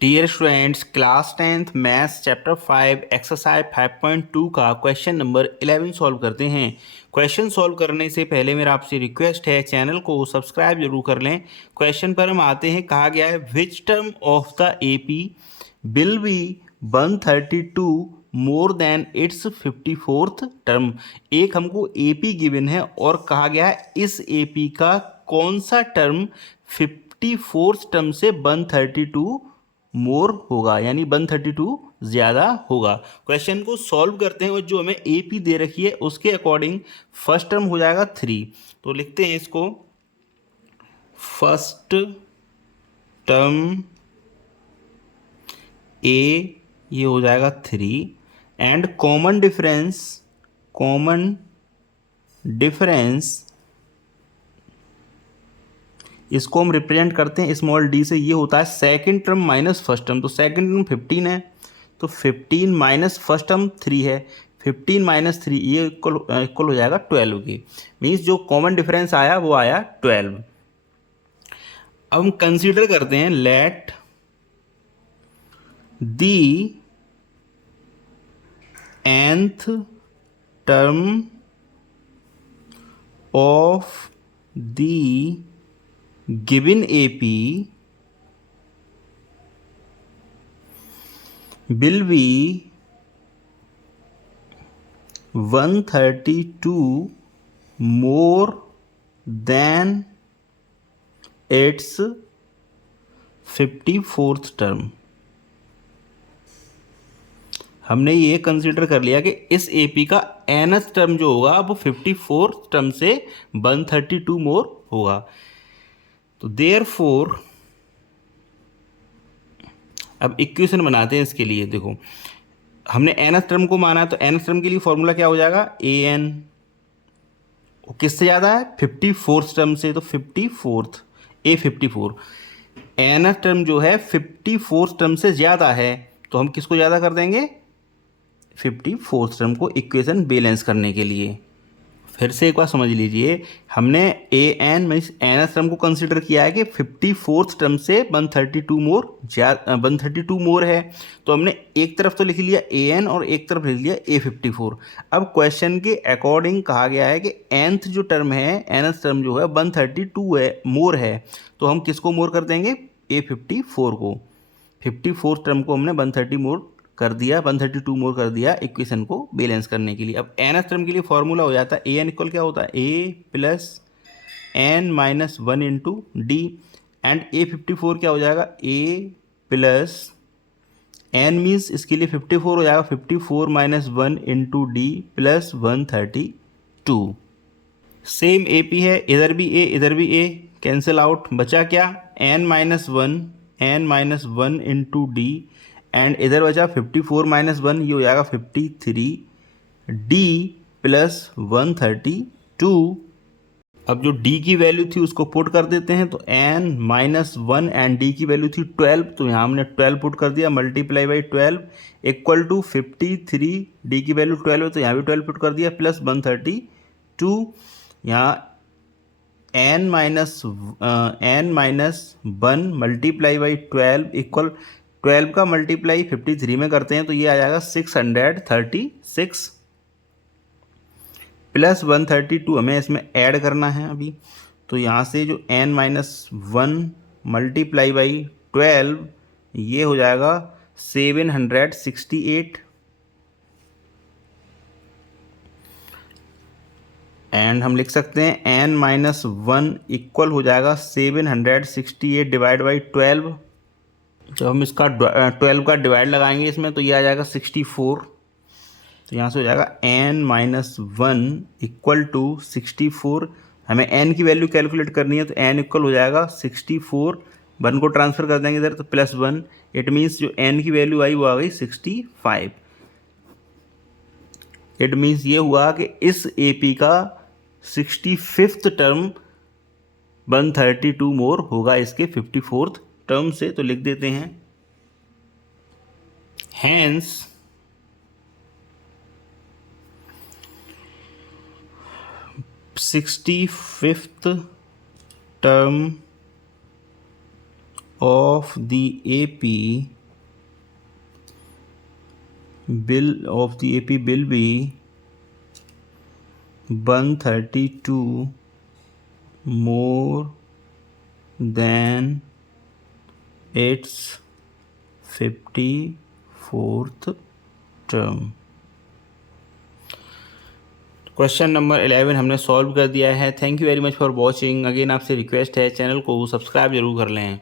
Dear students, class 10th maths chapter 5 exercise 5.2 का question number 11 solve करते हैं। Question solve करने से पहले मेरा आपसे रिक्वेस्ट है, चैनल को सब्सक्राइब जरूर कर लें। क्वेश्चन पर हम आते हैं। कहा गया है which term of the AP will be 132 more than it's 54th term. एक हमको एपी गिवन है और कहा गया है इस एपी का कौन सा टर्म 54th टर्म से 132 मोर होगा, यानी 132 ज़्यादा होगा। क्वेश्चन को सॉल्व करते हैं और जो हमें एपी दे रखी है उसके अकॉर्डिंग फर्स्ट टर्म हो जाएगा 3। तो लिखते हैं इसको, फर्स्ट टर्म ए ये हो जाएगा 3 एंड कॉमन डिफरेंस इसको हम रिप्रेजेंट करते हैं स्मॉल डी से। ये होता है second term minus first term. तो सेकंड टर्म 15 है, तो 15 माइनस फर्स्ट टर्म 3 है। 15 माइनस 3 ये इक्वल हो जाएगा 12 के। मीन्स जो कॉमन डिफरेंस आया वो आया 12। अब हम कंसीडर करते हैं, let the nth term of the given AP will be 132 more than its 54th term। हमने ये कंसीडर कर लिया कि इस एपी का nth टर्म जो होगा वो 54th टर्म से 132 मोर होगा। तो देयरफॉर अब इक्वेशन बनाते हैं इसके लिए। देखो, हमने nth टर्म को माना है, तो nth टर्म के लिए फॉर्मूला क्या हो जाएगा, an। किससे ज़्यादा है, 54th टर्म से। तो 54th A54 nth टर्म जो है 54th टर्म से ज़्यादा है, तो हम किसको ज़्यादा कर देंगे, 54th टर्म को, इक्वेशन बैलेंस करने के लिए। फिर से एक बार समझ लीजिए, हमने A N means nth term को कंसिडर किया है कि 54th टर्म से 132 मोर है। तो हमने एक तरफ तो लिख लिया ए एन और एक तरफ लिख लिया A54। अब क्वेश्चन के अकॉर्डिंग कहा गया है कि nth जो टर्म है, nth टर्म जो है 132 है, मोर है। तो हम किसको मोर कर देंगे, A54 को। 54th टर्म को हमने 130 मोर कर दिया, 132 मोर कर दिया इक्वेशन को बैलेंस करने के लिए। अब nth टर्म के लिए फॉर्मूला हो जाता है ए एन इक्वल क्या होता है, a plus n minus 1 into d. And A54 क्या हो जाएगा, a प्लस एन मीन्स इसके लिए 54 हो जाएगा, 54 minus 1 into D plus 132। Same A P है, इधर भी a इधर भी a, कैंसिल आउट, बचा क्या, n-1 इंटू डी एंड इधर बचा 54 माइनस 1, ये हो जाएगा 53 डी प्लस 132। अब जो d की वैल्यू थी उसको पुट कर देते हैं। तो n-1 एंड d की वैल्यू थी 12, तो यहाँ हमने 12 पुट कर दिया, multiply by 12 equal to 53। d की वैल्यू 12 है तो यहाँ भी 12 पुट कर दिया, प्लस 132। यहाँ n minus 1 multiply by 12 equal 12 का मल्टीप्लाई 53 में करते हैं तो ये आ जाएगा 636 प्लस 132 हमें इसमें ऐड करना है अभी। तो यहाँ से जो n माइनस 1 मल्टीप्लाई बाई 12 ये हो जाएगा 768 एंड हम लिख सकते हैं n माइनस 1 इक्वल हो जाएगा 768 डिवाइड बाई 12। जब हम इसका 12 का डिवाइड लगाएंगे इसमें तो ये आ जाएगा 64। तो यहाँ से हो जाएगा n माइनस 1 इक्वल टू 64। हमें n की वैल्यू कैलकुलेट करनी है, तो n इक्वल हो जाएगा 64, 1 को ट्रांसफर कर देंगे इधर तो प्लस 1। इट मीन्स जो n की वैल्यू आई वो आ गई 65। इट मीन्स ये हुआ कि इस AP का 65th टर्म 132 मोर होगा इसके 54th टर्म से। तो लिख देते हैं, hence 65th term of the AP will be 132 more than its 54th term। Question number 11 हमने सॉल्व कर दिया है। Thank you very much for watching. Again आपसे रिक्वेस्ट है चैनल को सब्सक्राइब जरूर कर लें।